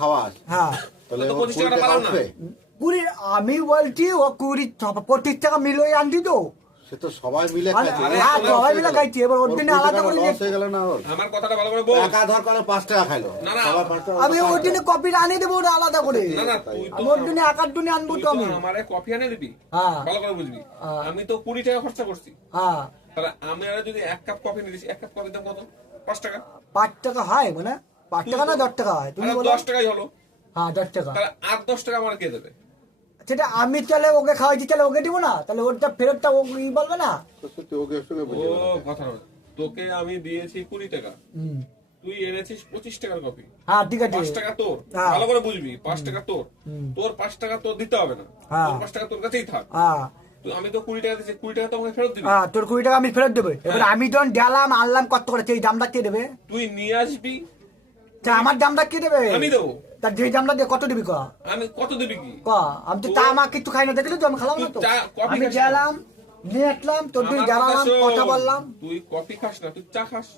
খাওয়াস হ্যাঁ তাহলে তো ও 25 টাকাটা 20 টাকা পালাম না। উঠবে? 20 আমি বলছি ও 25 টাকা মিলিয়ে আনছি তো। সে তো সবাই মিলে আরে, খাইছে, হ্যাঁ, ওর সবাই loss মিলে হয়ে গেল। খাইছে, এবার ওর ওর দিনে 20 আলাদা টাকা করে loss নিয়ে- হয়ে গেল না ওর? আমার কথাটা ভালো করে বল। একা ধর করে 5 টাকা খাইলো, না, না। সবাই 5 টাকা আমি করে ওর খায়। দিনে কপিটা আনিয়ে দেবো ওটা আলাদা করে। না না তুই তো আমি ওর দিনে একার দিনে আনবো তুই তো তো আমি। আমারে কফি এনে দিবি, হ্যাঁ ভালো করে বুঝবি। হ্যাঁ। আমি তো 20 টাকা খরচা করছি, হ্যাঁ তাহলে আমি আর যদি 1 কাপ কফি নিয়ে দিছি, 1 কাপ কফির দাম কত? 5 টাকা। 5 টাকা হয় মানে 5 টাকা না 10 টাকা হয় তুমি আরে বলো। 10 টাকাই হলো, হ্যাঁ 10 টাকা। তাহলে আর 10 টাকা আমার কে দেবে? সেটা আমি তাহলে ওকে খাওয়াইছি, তাহলে ওকে দিব না, তাহলে ওটা ফেরতটা ও বলবে না। তো সত্যি ওকে সঙ্গে ও বুঝিয়ে বলো। কথা না, তোকে আমি দিয়েছি 20 টাকা, হুম। তুই এনেছিস 25 টাকার কফি, হ্যাঁ ঠিক আছে। 5 টাকা তোর, হ্যাঁ। ভালো করে বুঝবি, 5 টাকা তোর, হুম। তোর 5 টাকা তোর দিতে হবে না, হ্যাঁ। তোর 5 টাকা তোর কাছেই থাক। হ্যাঁ তো আমি তো 20 টাকা দিয়েছি, 20 টাকা তো আমাকে ফেরত দিবি। হ্যাঁ তোর 20 টাকা আমি ফেরত দেবো। এবার আমি যখন গেলাম আনলাম কত করে সেই দামটা কে দেবে? তুই নিয়ে আসবি, তা আমার দামটা কে দেবে? আমি দেবো। তা যে দামটা দিয়ে কত দিবি ক? আমি কত দিবি কি? ক আমি তো তা আমার কিছু খাই না, দেখলি তো আমি খেলাম না তো। তুই চা- কফি আমি খাস না? গেলাম নিয়ে আসলাম তোর দিন আমার কথা গেলাম শোন, কথা বললাম। তুই কফি খাস না, তুই চা খাস।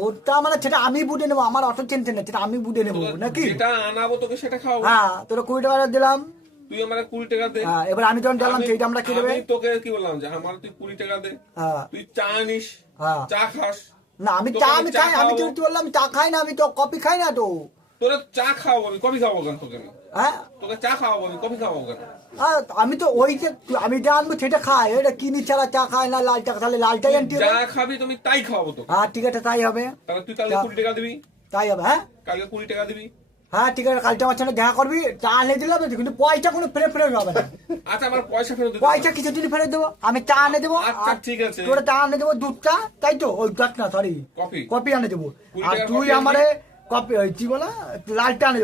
ওটা মানে সেটা আমি বুঝে নেবো, আমার অত টেনশন নেই, সেটা আমি বুঝে নেবো তোকে নাকি। যেটা আনাবো তোকে সেটা খাও। হ্যাঁ তোর 20 টাকা দিলাম। তুই আমার 20 টাকা দে। হ্যাঁ এবার আমি যখন গেলাম সেই দামটা কে দেবে? আমি তোকে কি বললাম যে আমার তুই 20 টাকা দে, হ্যাঁ তুই চা আনিস, হ্যাঁ চা খাস। না আমি তোকে চা আমি আমি চা খাই, আমি তো খাওয়াবো। বললাম চা খাই না, আমি তো কফি খাই না তো। তোরা চা খাওয়াবো, আমি কফি খাওয়াবো কেন তোকে? আমি হ্যাঁ তোকে চা খাওয়াবো, আমি কফি খাওয়াবো কেন? আমি তো ওই যে আমি যা আনবো সেটা খাই, এটা কিনি ছাড়া চা খাই না, লাল চা, তাহলে লালটাই আনতে যা হবে। খাবি তুমি তাই খাওয়াবো তোকে। হ্যাঁ ঠিক আছে তাই হবে, তাহলে তুই কালকে চা। 20 টাকা দিবি, তাই হবে। হ্যাঁ কালকে 20 টাকা দিবি। হ্যাঁ ঠিক আছে, কালকে আমার সঙ্গে দেখা করবি, চা এনে দিলে হবে, কিন্তু পয়সা কোনো ফেরত হবে না। আচ্ছা আমার পয়সা ফেরত দিতে পয়সা হবে। কিছু দিন ফেরত দেবো, আমি চা এনে দেবো। আচ্ছা, আর ঠিক আছে। তোরা চা এনে দেবো, দুধ চা, তাই তো ওই দুধ না সরি কফি কফি এনে দেবো। 20 আর টাকার তুই কফি আমারে কফি ওই কি বলা লালটা এনে দেবো।